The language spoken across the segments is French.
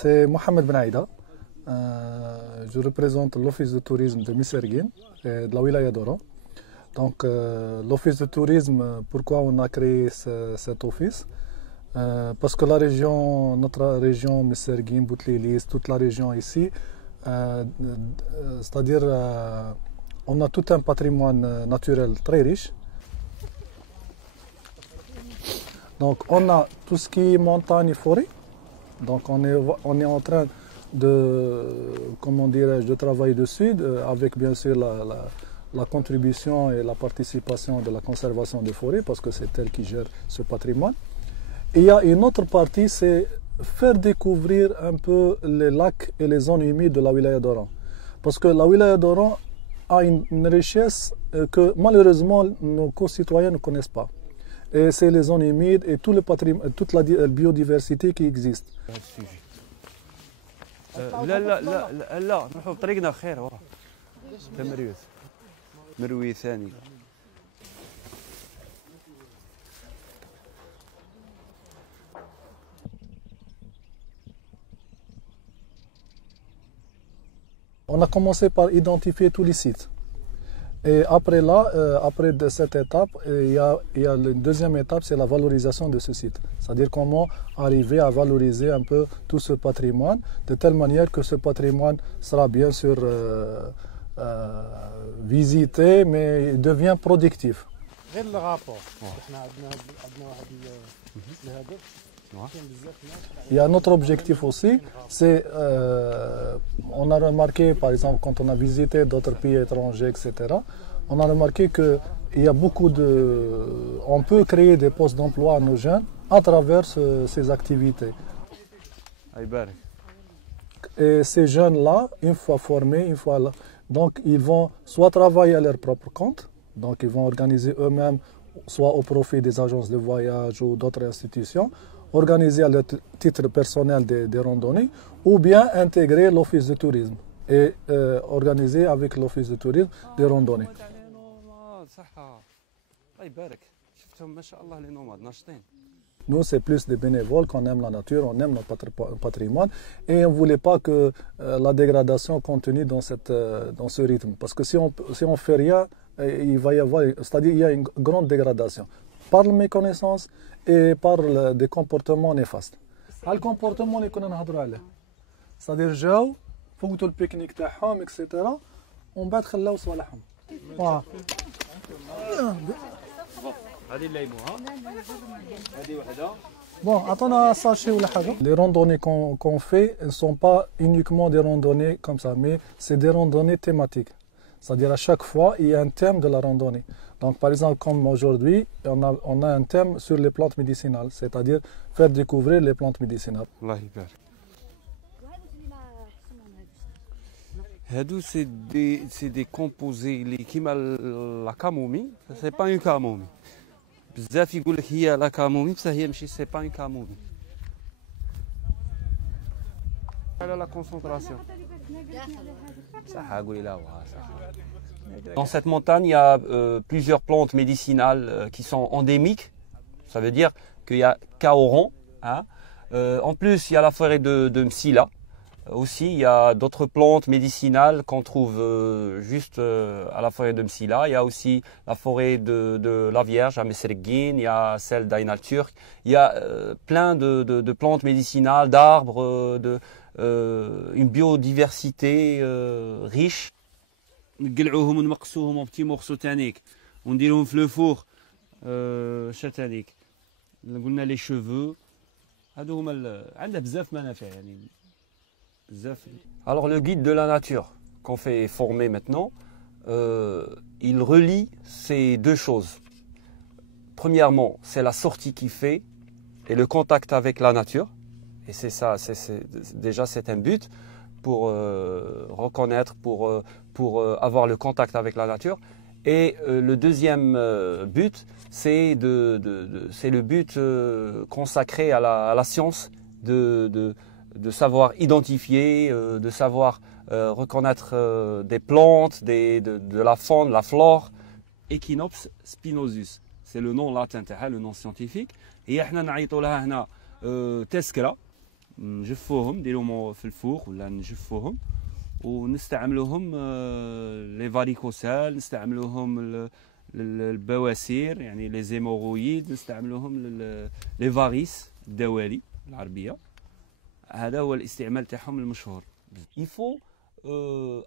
C'est Mohamed Ben Aïda. Je représente l'office de tourisme de Messerguine et de la wilaya d'Oran. Donc l'office de tourisme, pourquoi on a créé cet office? Parce que notre région Messerguine, Boutlilis, toute la région ici, c'est-à-dire on a tout un patrimoine naturel très riche. Donc on a tout ce qui est montagne et forêt. Donc on est en train de, comment dirais-je, de travailler dessus, avec bien sûr la contribution et la participation de la conservation des forêts, parce que c'est elle qui gère ce patrimoine. Et il y a une autre partie, c'est faire découvrir un peu les lacs et les zones humides de la wilaya d'Oran. Parce que la wilaya d'Oran a une richesse que malheureusement nos concitoyens ne connaissent pas. Et c'est les zones humides et tout le patrimoine, toute la biodiversité qui existe. لا لا لا لا نروحوا بطريقنا خير ورا تمريوث مروي ثاني. On a commencé par identifier tous les sites. Et après après de cette étape, il y a la deuxième étape, c'est la valorisation de ce site. C'est-à-dire comment arriver à valoriser un peu tout ce patrimoine, de telle manière que ce patrimoine sera bien sûr visité, mais il devient productif. Il y a un autre objectif aussi, c'est, on a remarqué par exemple quand on a visité d'autres pays étrangers, etc., on a remarqué qu'il y a on peut créer des postes d'emploi à nos jeunes à travers ces activités. Et ces jeunes-là, une fois formés, donc ils vont soit travailler à leur propre compte, donc ils vont organiser eux-mêmes, soit au profit des agences de voyage ou d'autres institutions, organiser à leur titre personnel des randonnées, ou bien intégrer l'office de tourisme et organiser avec l'office de tourisme des randonnées. Nous, c'est plus des bénévoles qu'on aime la nature, on aime notre patrimoine et on ne voulait pas que la dégradation continue dans ce rythme. Parce que si on ne fait rien, il va y avoir, c'est-à-dire il y a une grande dégradation par la méconnaissance et par des comportements néfastes. Le comportement اللي كنا نهضروا عليه c'est-à-dire جاو فوتوا البيكنيك تاعهم etc. ومن بعد خلاو صوالحهم. هذه الليمو ها هذه وحده. Bon, attends, sachez où la haja. Les randonnées qu'on fait ne sont pas uniquement des randonnées comme ça, mais c'est des randonnées thématiques. C'est-à-dire à chaque fois, il y a un thème de la randonnée. Donc par exemple, comme aujourd'hui, on a un thème sur les plantes médicinales, c'est-à-dire faire découvrir les plantes médicinales. هادو سي دي كومبوزي اللي كيما لا كامومي سي با اون كامومي بزاف يقول لك هي لا كامومي بصح هي ماشي سي با اون كامومي على لا كونسونطراسيون صح قولي لا صح. Dans cette montagne, il y a plusieurs plantes médicinales qui sont endémiques. Ça veut dire qu'il y a Kaoran. Hein. En plus, il y a la forêt de Msila. Aussi, il y a d'autres plantes médicinales qu'on trouve juste à la forêt de Msila. Il y a aussi la forêt de la Vierge à Messerguine. Il y a celle d'Ainal Turk. Il y a plein de plantes médicinales, d'arbres, une biodiversité riche. نقلعوهم ونمقسوهم وبتي مورسو تانيك ونديرهم في لو فور شتانيك قلنا لي شوفو هادو هما عندها بزاف منافع يعني بزاف. Alors le guide de la nature qu'on fait former maintenant, il relie ces deux choses. Premièrement, c'est la sortie qu'il fait et le contact avec la nature. Et c'est ça, déjà c'est un but pour reconnaître, pour avoir le contact avec la nature. Et le deuxième but, c'est le but consacré à la science, de savoir identifier, de savoir reconnaître des plantes, de la faune, la flore. Echinops spinosus, c'est le nom latin, le nom scientifique. Et احنا نعيطوا لها هنا تسكرة. نجفوهم نديروهم في الفوق ولا نجفوهم ونستعملوهم لي فاريكوسال، نستعملوهم البواسير يعني لي زيموغويد، نستعملوهم لي فاريس الدوالي العربيه. هذا هو الاستعمال تاعهم المشهور. Il faut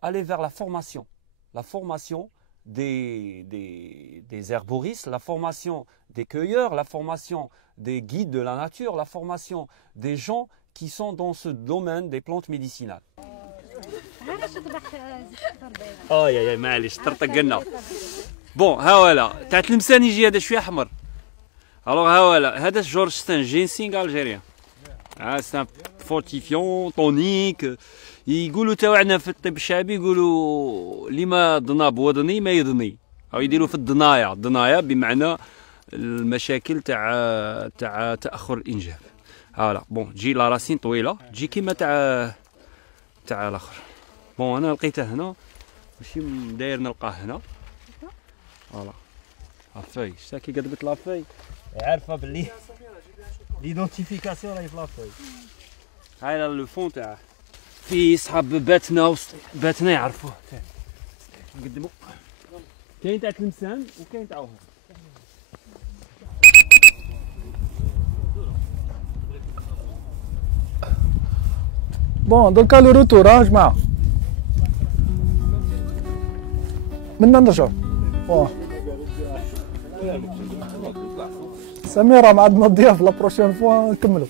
aller vers la formation des herboristes, la formation des cueilleurs, la formation des guides de la nature, la formation des gens qui sont dans ce domaine des plantes médicinales. يا معليش طرطقنا. بون ها ولا تاع تلمسان يجي هذا شويه احمر. الوغ ها ولا هذا جورجستان جينسينغ الجيريان. سان فورتيفيون طونيك. يقولوا تاعنا في الطب الشعبي يقولوا لما ضناب وضني ما يضني، او يديروا في الضنايا بمعنى المشاكل تاع تاخر الانجاب. فوالا بون تجي لا راسين طويله تجي كيما تاع الاخر. بون انا لقيته هنا ماشي داير نلقاه هنا. فوالا لافاي شتا كي قدبت لافاي عارفه باللي ليدونتيفيكاسيون راهي في لافاي. هاي لو فون تاعه في صحاب باتنا يعرفوه. نقدمو كاين تاع تلمسان وكاين تاع وهر. بون دوكا لو روتور ها جماعه منا نرجعو. سميرة مع عندنا الضياف لا بروشين فوا نكملو.